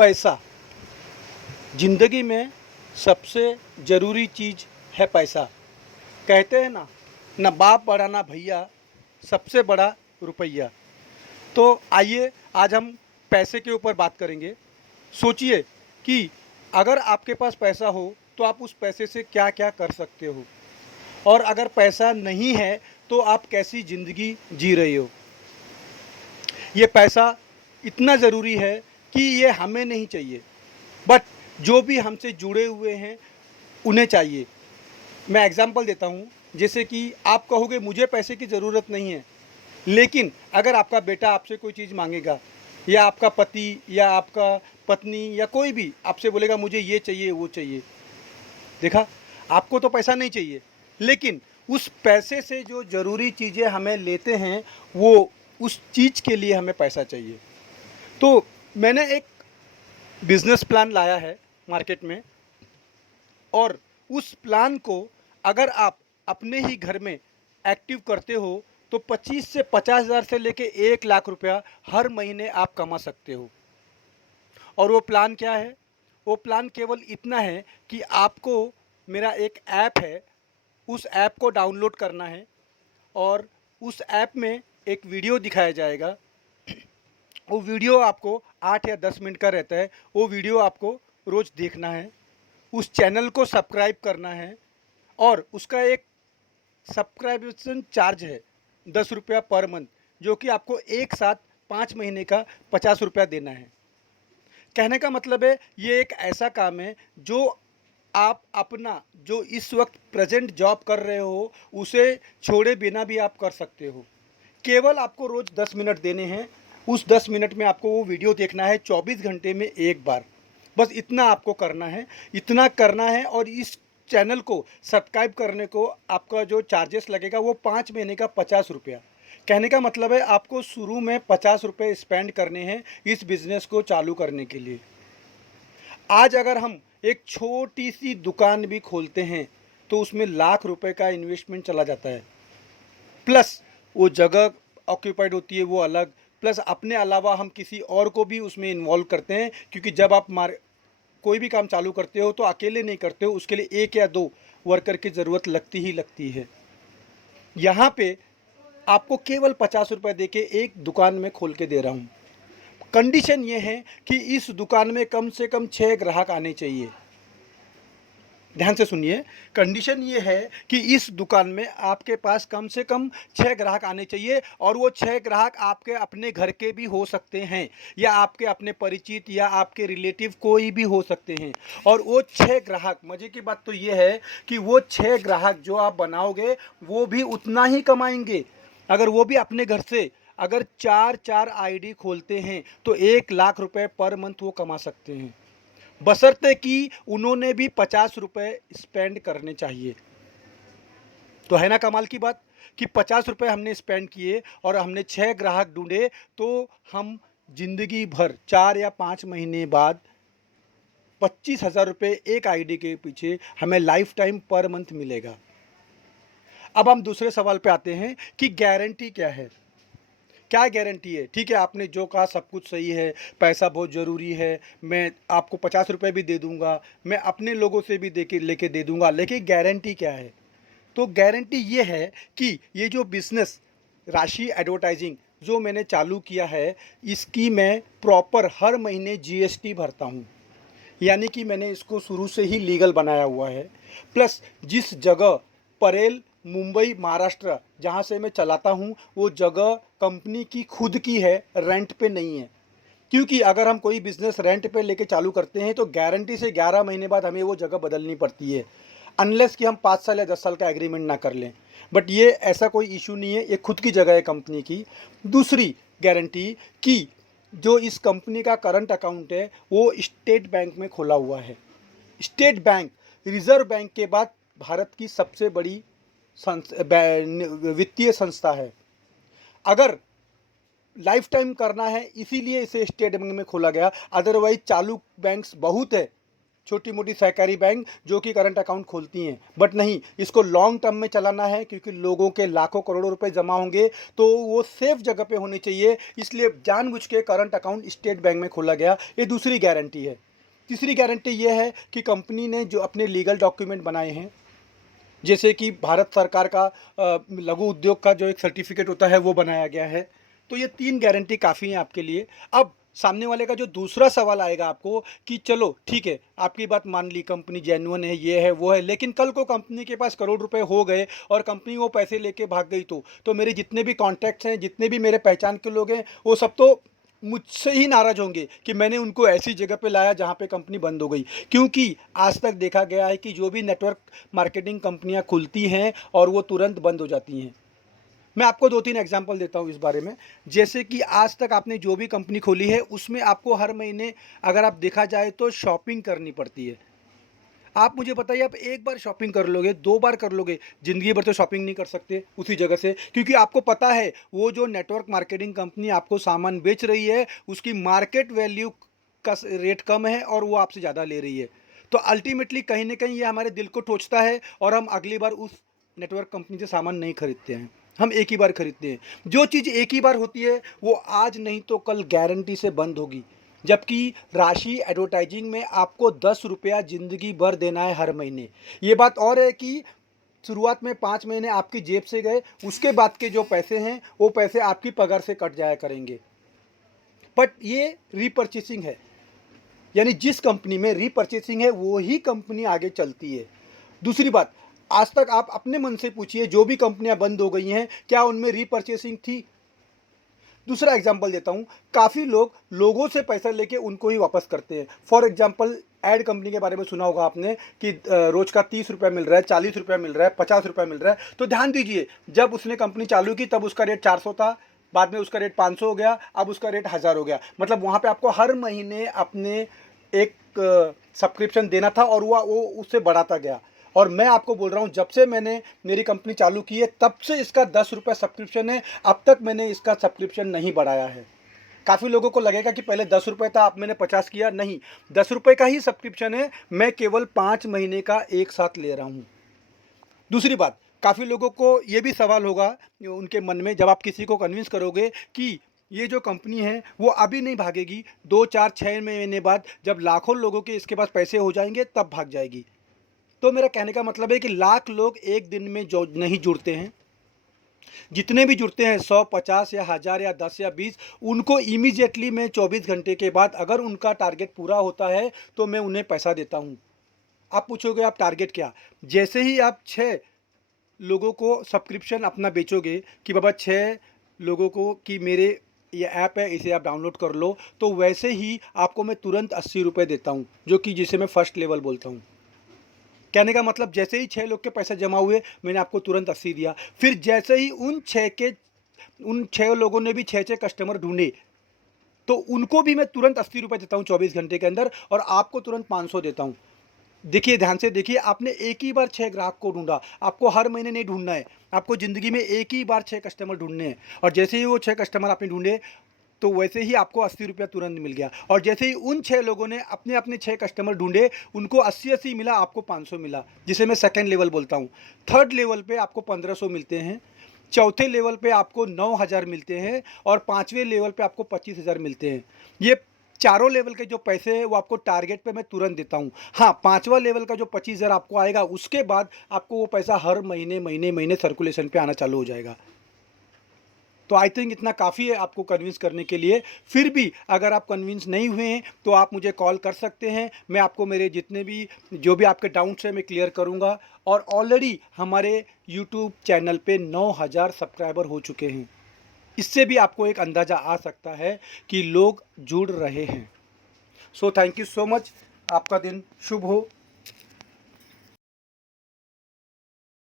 पैसा ज़िंदगी में सबसे ज़रूरी चीज़ है पैसा। कहते हैं ना बाप बड़ा ना भैया, सबसे बड़ा रुपया। तो आइए आज हम पैसे के ऊपर बात करेंगे। सोचिए कि अगर आपके पास पैसा हो तो आप उस पैसे से क्या क्या कर सकते हो, और अगर पैसा नहीं है तो आप कैसी ज़िंदगी जी रहे हो। ये पैसा इतना ज़रूरी है कि ये हमें नहीं चाहिए, बट जो भी हमसे जुड़े हुए हैं उन्हें चाहिए। मैं एग्ज़ाम्पल देता हूँ, जैसे कि आप कहोगे मुझे पैसे की ज़रूरत नहीं है, लेकिन अगर आपका बेटा आपसे कोई चीज़ मांगेगा, या आपका पति या आपका पत्नी या कोई भी आपसे बोलेगा मुझे ये चाहिए वो चाहिए, देखा, आपको तो पैसा नहीं चाहिए, लेकिन उस पैसे से जो ज़रूरी चीज़ें हमें लेते हैं वो उस चीज़ के लिए हमें पैसा चाहिए। तो मैंने एक बिज़नेस प्लान लाया है मार्केट में, और उस प्लान को अगर आप अपने ही घर में एक्टिव करते हो तो 25 से 50,000 से लेके 1 लाख रुपया हर महीने आप कमा सकते हो। और वो प्लान क्या है? वो प्लान केवल इतना है कि आपको मेरा एक ऐप है, उस ऐप को डाउनलोड करना है, और उस ऐप में एक वीडियो दिखाया जाएगा। वो वीडियो आपको 8 या 10 मिनट का रहता है। वो वीडियो आपको रोज़ देखना है, उस चैनल को सब्सक्राइब करना है, और उसका एक सब्सक्रिप्शन चार्ज है 10 रुपया पर मंथ, जो कि आपको एक साथ 5 महीने का 50 रुपया देना है। कहने का मतलब है ये एक ऐसा काम है जो आप अपना जो इस वक्त प्रेजेंट जॉब कर रहे हो उसे छोड़े बिना भी आप कर सकते हो। केवल आपको रोज़ 10 मिनट देने हैं। उस 10 मिनट में आपको वो वीडियो देखना है 24 घंटे में एक बार। बस इतना आपको करना है, इतना करना है। और इस चैनल को सब्सक्राइब करने को आपका जो चार्जेस लगेगा वो 5 महीने का 50 रुपया। कहने का मतलब है आपको शुरू में 50 रुपये स्पेंड करने हैं इस बिज़नेस को चालू करने के लिए। आज अगर हम एक छोटी सी दुकान भी खोलते हैं तो उसमें लाख रुपए का इन्वेस्टमेंट चला जाता है, प्लस वो जगह ऑक्यूपाइड होती है वो अलग, प्लस अपने अलावा हम किसी और को भी उसमें इन्वॉल्व करते हैं, क्योंकि जब आप कोई भी काम चालू करते हो तो अकेले नहीं करते हो, उसके लिए 1 या 2 वर्कर की ज़रूरत लगती ही लगती है। यहाँ पे आपको केवल 50 रुपये दे के एक दुकान में खोल के दे रहा हूँ। कंडीशन ये है कि इस दुकान में कम से कम 6 ग्राहक आने चाहिए। ध्यान से सुनिए, कंडीशन ये है कि इस दुकान में आपके पास कम से कम 6 ग्राहक आने चाहिए, और वो 6 ग्राहक आपके अपने घर के भी हो सकते हैं, या आपके अपने परिचित या आपके रिलेटिव कोई भी हो सकते हैं। और वो 6 ग्राहक, मज़े की बात तो ये है कि वो 6 ग्राहक जो आप बनाओगे वो भी उतना ही कमाएंगे। अगर वो भी अपने घर से अगर 4 आईडी खोलते हैं तो 1 लाख रुपए पर मंथ वो कमा सकते हैं, बशर्ते कि उन्होंने भी 50 रुपये स्पेंड करने चाहिए। तो है ना कमाल की बात कि 50 रुपये हमने स्पेंड किए और हमने 6 ग्राहक ढूंढे, तो हम जिंदगी भर 4 या 5 महीने बाद 25,000 रुपये एक आईडी के पीछे हमें लाइफ टाइम पर मंथ मिलेगा। अब हम दूसरे सवाल पे आते हैं कि गारंटी क्या है। क्या गारंटी है? ठीक है, आपने जो कहा सब कुछ सही है, पैसा बहुत ज़रूरी है, मैं आपको 50 रुपये भी दे दूंगा, मैं अपने लोगों से भी लेके दे दूंगा, लेकिन गारंटी क्या है? तो गारंटी ये है कि ये जो बिज़नेस राशि एडवर्टाइजिंग जो मैंने चालू किया है, इसकी मैं प्रॉपर हर महीने जीएसटी भरता हूँ। यानी कि मैंने इसको शुरू से ही लीगल बनाया हुआ है। प्लस जिस जगह परेल मुंबई महाराष्ट्र जहाँ से मैं चलाता हूँ वो जगह कंपनी की खुद की है, रेंट पे नहीं है। क्योंकि अगर हम कोई बिज़नेस रेंट पे लेके चालू करते हैं तो गारंटी से 11 महीने बाद हमें वो जगह बदलनी पड़ती है, अनलेस कि हम 5 साल या 10 साल का एग्रीमेंट ना कर लें। बट ये ऐसा कोई इशू नहीं है, ये खुद की जगह है कंपनी की। दूसरी गारंटी कि जो इस कंपनी का करंट अकाउंट है वो स्टेट बैंक में खोला हुआ है। स्टेट बैंक रिजर्व बैंक के बाद भारत की सबसे बड़ी वित्तीय संस्था है। अगर लाइफ टाइम करना है इसीलिए इसे स्टेट बैंक में खोला गया, अदरवाइज चालू बैंक्स बहुत है, छोटी मोटी सहकारी बैंक जो कि करंट अकाउंट खोलती हैं, बट नहीं, इसको लॉन्ग टर्म में चलाना है क्योंकि लोगों के लाखों करोड़ों रुपए जमा होंगे, तो वो सेफ जगह पे होनी चाहिए। इसलिए जानबूझ के करंट अकाउंट स्टेट बैंक में खोला गया। ये दूसरी गारंटी है। तीसरी गारंटी ये है कि कंपनी ने जो अपने लीगल डॉक्यूमेंट बनाए हैं, जैसे कि भारत सरकार का लघु उद्योग का जो एक सर्टिफिकेट होता है वो बनाया गया है। तो ये 3 गारंटी काफ़ी हैं आपके लिए। अब सामने वाले का जो दूसरा सवाल आएगा आपको कि चलो ठीक है, आपकी बात मान ली, कंपनी जेन्युइन है, ये है वो है, लेकिन कल को कंपनी के पास करोड़ रुपए हो गए और कंपनी वो पैसे लेके भाग गई, तो मेरे जितने भी कॉन्टैक्ट्स हैं, जितने भी मेरे पहचान के लोग हैं, वो सब तो मुझसे ही नाराज़ होंगे कि मैंने उनको ऐसी जगह पे लाया जहाँ पे कंपनी बंद हो गई। क्योंकि आज तक देखा गया है कि जो भी नेटवर्क मार्केटिंग कंपनियाँ खुलती हैं और वो तुरंत बंद हो जाती हैं। मैं आपको 2-3 एग्जांपल देता हूँ इस बारे में। जैसे कि आज तक आपने जो भी कंपनी खोली है उसमें आपको हर महीने, अगर आप देखा जाए तो, शॉपिंग करनी पड़ती है। आप मुझे बताइए, आप एक बार शॉपिंग कर लोगे, 2 बार कर लोगे, ज़िंदगी भर तो शॉपिंग नहीं कर सकते उसी जगह से, क्योंकि आपको पता है वो जो नेटवर्क मार्केटिंग कंपनी आपको सामान बेच रही है उसकी मार्केट वैल्यू का रेट कम है और वो आपसे ज़्यादा ले रही है। तो अल्टीमेटली कहीं न कहीं ये हमारे दिल को टोचता है और हम अगली बार उस नेटवर्क कंपनी से सामान नहीं खरीदते हैं। हम एक ही बार खरीदते हैं। जो चीज़ एक ही बार होती है वो आज नहीं तो कल गारंटी से बंद होगी। जबकि राशि एडवर्टाइजिंग में आपको 10 रुपया ज़िंदगी भर देना है हर महीने। ये बात और है कि शुरुआत में 5 महीने आपकी जेब से गए, उसके बाद के जो पैसे हैं वो पैसे आपकी पगार से कट जाया करेंगे। बट ये रीपर्चेसिंग है, यानी जिस कंपनी में रीपर्चेसिंग है वो ही कंपनी आगे चलती है। दूसरी बात, आज तक आप अपने मन से पूछिए, जो भी कंपनियां बंद हो गई हैं क्या उनमें रीपर्चेसिंग थी? दूसरा एग्जांपल देता हूँ, काफ़ी लोग लोगों से पैसा लेके उनको ही वापस करते हैं। फॉर एग्जांपल, एड कंपनी के बारे में सुना होगा आपने कि रोज़ का 30 रुपये मिल रहा है, 40 रुपये मिल रहा है, 50 रुपये मिल रहा है। तो ध्यान दीजिए, जब उसने कंपनी चालू की तब उसका रेट 400 था, बाद में उसका रेट 500 हो गया, अब उसका रेट 1000 हो गया। मतलब वहाँ पे आपको हर महीने अपने एक सब्सक्रिप्शन देना था और वो उससे बढ़ाता गया। और मैं आपको बोल रहा हूँ, जब से मैंने मेरी कंपनी चालू की है तब से इसका 10 रुपये सब्सक्रिप्शन है, अब तक मैंने इसका सब्सक्रिप्शन नहीं बढ़ाया है। काफ़ी लोगों को लगेगा कि पहले 10 रुपये था, अब मैंने 50 किया। नहीं, 10 रुपये का ही सब्सक्रिप्शन है, मैं केवल 5 महीने का एक साथ ले रहा हूँ। दूसरी बात, काफ़ी लोगों को ये भी सवाल होगा उनके मन में, जब आप किसी को कन्विंस करोगे कि ये जो कंपनी है वो अभी नहीं भागेगी, 2, 4, 6 महीने बाद जब लाखों लोगों के इसके पास पैसे हो जाएंगे तब भाग जाएगी। तो मेरा कहने का मतलब है कि लाख लोग एक दिन में जो नहीं जुड़ते हैं, जितने भी जुड़ते हैं 100, 50 या 1000 या 10 या 20, उनको इमीडिएटली मैं 24 घंटे के बाद, अगर उनका टारगेट पूरा होता है तो मैं उन्हें पैसा देता हूँ। आप पूछोगे आप टारगेट क्या? जैसे ही आप 6 लोगों को सब्सक्रिप्शन अपना बेचोगे कि बाबा 6 लोगों को कि मेरे ये ऐप है, इसे आप डाउनलोड कर लो, तो वैसे ही आपको मैं तुरंत 80 रुपये देता हूँ, जो कि जिसे मैं फर्स्ट लेवल बोलता हूँ। कहने का मतलब, जैसे ही 6 लोग के पैसे जमा हुए मैंने आपको तुरंत 80 दिया। फिर जैसे ही उन 6 लोगों ने भी 6-6 कस्टमर ढूंढे, तो उनको भी मैं तुरंत 80 रुपये देता हूँ 24 घंटे के अंदर, और आपको तुरंत 500 देता हूँ। देखिए, ध्यान से देखिए, आपने एक ही बार 6 ग्राहक को ढूंढा, आपको हर महीने नहीं ढूंढना है। आपको ज़िंदगी में एक ही बार 6 कस्टमर ढूंढने हैं, और जैसे ही वो 6 कस्टमर आपने ढूंढे तो वैसे ही आपको 80 रुपया तुरंत मिल गया। और जैसे ही उन 6 लोगों ने अपने अपने 6 कस्टमर ढूंढे, उनको 80-80 मिला, आपको 500 मिला, जिसे मैं सेकंड लेवल बोलता हूँ। थर्ड लेवल पे आपको 1500 मिलते हैं, चौथे लेवल पे आपको 9000 मिलते हैं, और 5वें लेवल पे आपको 25000 मिलते हैं। ये चारों लेवल के जो पैसे हैं वो आपको टारगेट पे मैं तुरंत देता हूँ। हाँ, 5वां लेवल का जो 25000 आपको आएगा, उसके बाद आपको वो पैसा हर महीने महीने महीने सर्कुलेशन पे आना चालू हो जाएगा। तो आई थिंक इतना काफ़ी है आपको कन्विंस करने के लिए। फिर भी अगर आप कन्विंस नहीं हुए हैं तो आप मुझे कॉल कर सकते हैं, मैं आपको मेरे जितने भी जो भी आपके डाउट्स हैं मैं क्लियर करूंगा। और ऑलरेडी हमारे यूट्यूब चैनल पे 9000 सब्सक्राइबर हो चुके हैं। इससे भी आपको एक अंदाज़ा आ सकता है कि लोग जुड़ रहे हैं। So thank you so much. आपका दिन शुभ हो।